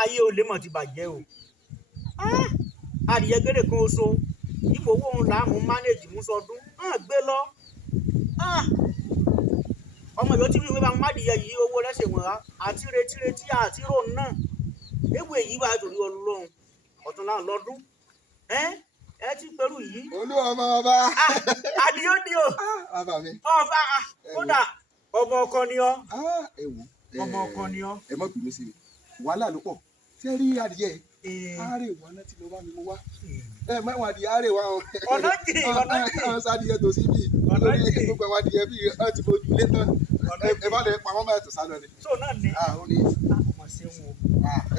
ayé olè mọ̀ ti bàjẹ́ o. Adìyẹ gẹ́gẹ́ kan oṣù ipò owó òun là mú mánéèjì mú sọdún gbé lọ. Ọmọ ìlú tí wíwé bá ń mádìyẹ yìí owó lẹ́sẹ̀ wọ̀n á àti retí àti rò náà ewu èyí bá torí Ọlọ́run ọ̀tún náà lọ́dún ẹ ti pẹ̀lú yìí. Olu-Omo ọba. Adìyẹ ni o. Bàbá mi. Ọba kódà ọmọ ọkọ ni ọ. Ewu. Ọmọ ọkọ ni ọ. Ẹ mọ̀ bínú sí mi wàhálà ló pọ̀ ṣé rí adìyẹ àárẹ̀ wa náà ti lọ bá mi mú wá mẹ́wàá adìyẹ àárẹ̀ wa ọ̀nà jì. ọ̀nà sádìyẹ tó sí bí lórí gbogbo àwọn adìyẹ bí wọ́n ti fojú lé tán ẹ bá lè pa wọ́n máa tó sálọ ni. So náà ni ó ní ọmọ ṣe ń wo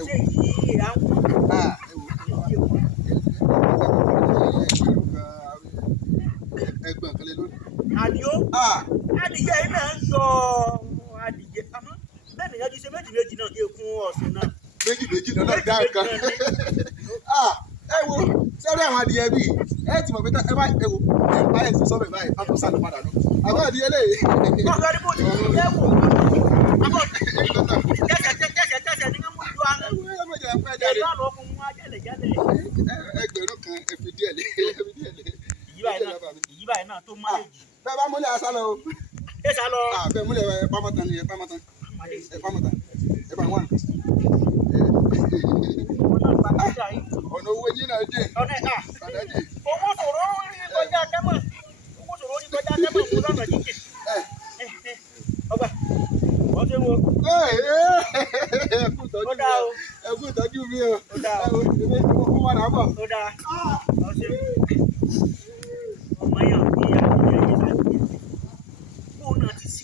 ṣé yìí àwọn ẹgbẹ́ kan lé lónìí. Àdìó adìyẹ yìí náà ń sọ adìyẹ àmọ́ bẹ́ẹ̀ nìyẹn ti ṣe méjì náà kí ekun ọ̀sìn náà. Méjì náà dá nǹkan. Ẹ wo sẹ́rí àwọn adìyẹ bíi ẹ ti mọ̀ pé ẹ bá ẹ wo ẹ bá ẹ ti sọ bẹ́ẹ̀ báyìí ọkọ̀ sálọ padà lọ. Àbá adìyẹ lè. Ọ̀gá ni mo ti yẹ wò. Àbọ̀ tẹ̀sẹ̀ ní mú ìlú ara. Ẹ̀rọ àlọ́ fún mú ajẹ́lẹ̀jẹ́lẹ̀. Ẹgbẹ̀rún kan ẹ fi díẹ̀ lé. Ìyí báyìí náà tó mánéèjì. Bẹ́ẹ̀ bá múlẹ̀ asálọ o. Ẹ sá lọ. Bẹ́ẹ̀ múlẹ̀ ẹ pamọ́tàn ni ẹ pamọ́tàn. Ẹ pamọ́tàn. Ẹ bá wà. Ọ̀nà owó yín náà dé. Ọ̀nà dé. Owó sòrò orí kọjá kẹ́mọ̀. Owó sòrò orí kọjá kẹ́mọ̀ kó lọ́nà jíjìn. Ọgbà wọ́n ṣe wo. Ẹ kú ìtọ́jú mi o. Ó wà lábọ̀. Ó dáa. Ọ̀ṣẹ́ ọmọ yàn kí àdìyẹ yìí láti yẹ. Kó náà ti sì.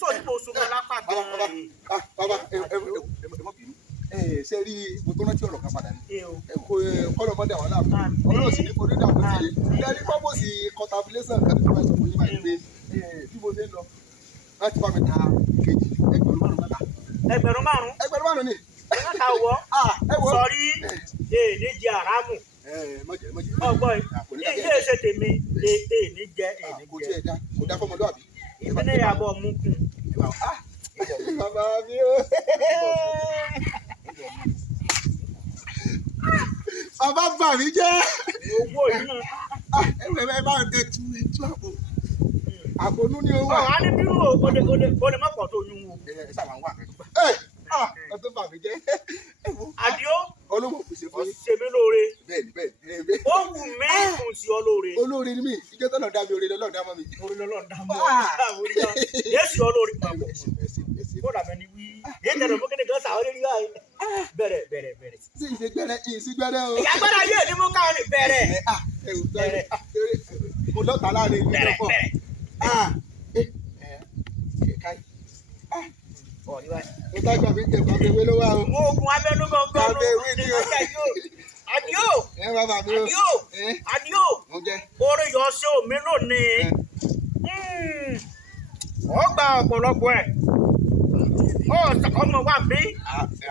Sọ ìpò oṣù lápá gan-an. Bàbá ẹ mọ̀ bínú. Ṣé rí mo tó rántí ọ̀rọ̀ kan padà ní. Kọ́lọ̀ mọ́dé àwọn aláàbò. Ọlọ́run sì ní kò ní dàgbò sí i. Lẹ́yìn pọ́pọ́sì contemplation kẹ́tù tó máa sọ fún yín máa ń gbé bí mo ṣe ń lọ láti bá mi ta kejì ẹgbẹ̀rún márùn-ún mẹ́ta. Ẹgbẹ̀rún márùn-ún? Ẹgbẹ̀rún márùn-ún ni. Ẹ̀ka wọ́. Sọ̀rí èèní jẹ àrámù. Ọgbọ́n ilé ìṣe tèmi èèní jẹ. Kò tí ẹ̀ dá kò dá fọmọlúwàbí. Ìpínlẹ̀ ìyàbọ̀ mú kún. Bàbá mi o. Bàbá bà mí jẹ́. Owó yìí náà. Ẹ bá ẹtu àpò. Àpònú ni ó wà. Ọ̀hún á ní bírú o lè má pọ̀ tó yún o. Ẹ sábà ń wà. Ẹ tó bà mí jẹ́. Àdìó. Olówó kò ṣe fún yín. Ṣe mí lóore. Bẹ́ẹ̀ni. Ó wù mí kùn sí ọ lóore. Olóore ni mí. Ìjọ́ tọ́lọ̀ dá mi oore lọ́lọ́ dá mọ́ mi. Oore lọ́lọ́ dá mọ́ mi. Yéésì ọ lóore. Kó dàbẹ̀ ni wí. Yéé tẹ̀lé mú kéde kan sàwọn eré báyìí. Bẹ̀rẹ̀. Sí ìsígbẹ́rẹ́ o. Ìyá gbọ́dọ̀ yé ni mo ká ọ ní bẹ̀rẹ̀. Mo lọ́ta láàrin ìlú lọ́pọ̀. Mo tá gbàgbé tẹ̀ bá mi wé ló wá o. Mo oògùn abẹ́nú gangan ló ń Àdìó. Bàbá mi o. Àdìó. Orí yọ sí omi lónìí. Ó gba ọ̀pọ̀lọpọ̀ ẹ̀. Ọmọ wa bí.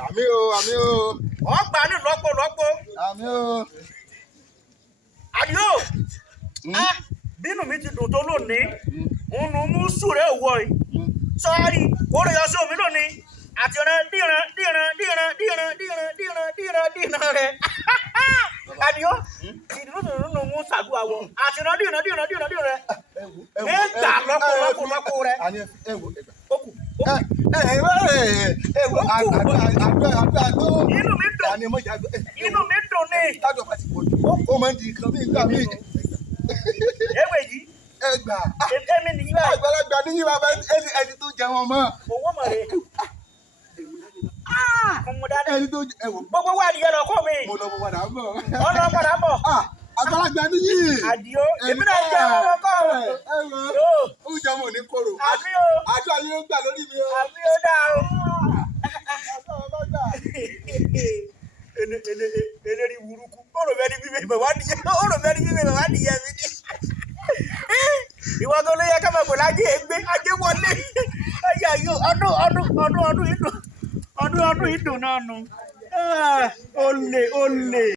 Àmì o. Ó gbà ní lọ́pọ̀lọpọ̀. Àmì o. Àdìó. Bínú mi ti dùn tó lónìí. Ònù mú sùúrẹ́ òwò yìí. Sọ́ọ́rí, orí yọ sí omi lónìí. Àti díran rẹ̀. Àdìó. Ìdúró mú sàdúrà wọ. Àti díran rẹ̀. Nígbà lọ́pọ̀ rẹ̀. Okù. Inú mi dùn ní. Ó máa ń di nǹkan bí nǹkan mi. Ewé yìí. Ẹgbà. Èmi nìyí báyìí. Àgbàlagbà ní yín bàbá ẹni tó jẹ wọn mọ́. Owó mọ̀ rẹ̀. Ẹni tó jẹ wọn. Gbogbo wa adìyẹ lọ kọ́ mi. Mo lọ bọ̀ padà bọ̀. Ọ̀nà padà bọ̀. Àgbàlagbà ní yín. Àdìó. Èmi náà jẹ́ ọmọ kọ́. Ó jẹ́ ọmọ ní koro. Àbí o. Àjọ ayé ló gbà lórí mi o. Àbí o dá o. Eléri burúkú. Ọ̀rọ̀ bẹ́ẹ̀ ni bíbẹ̀ bàbá nìyẹ mi ní. Ìwọ tó ló yẹ ká máa pè lájẹ ègbé ajé wọlé. Ọdún ìdùn náà nù. Olè.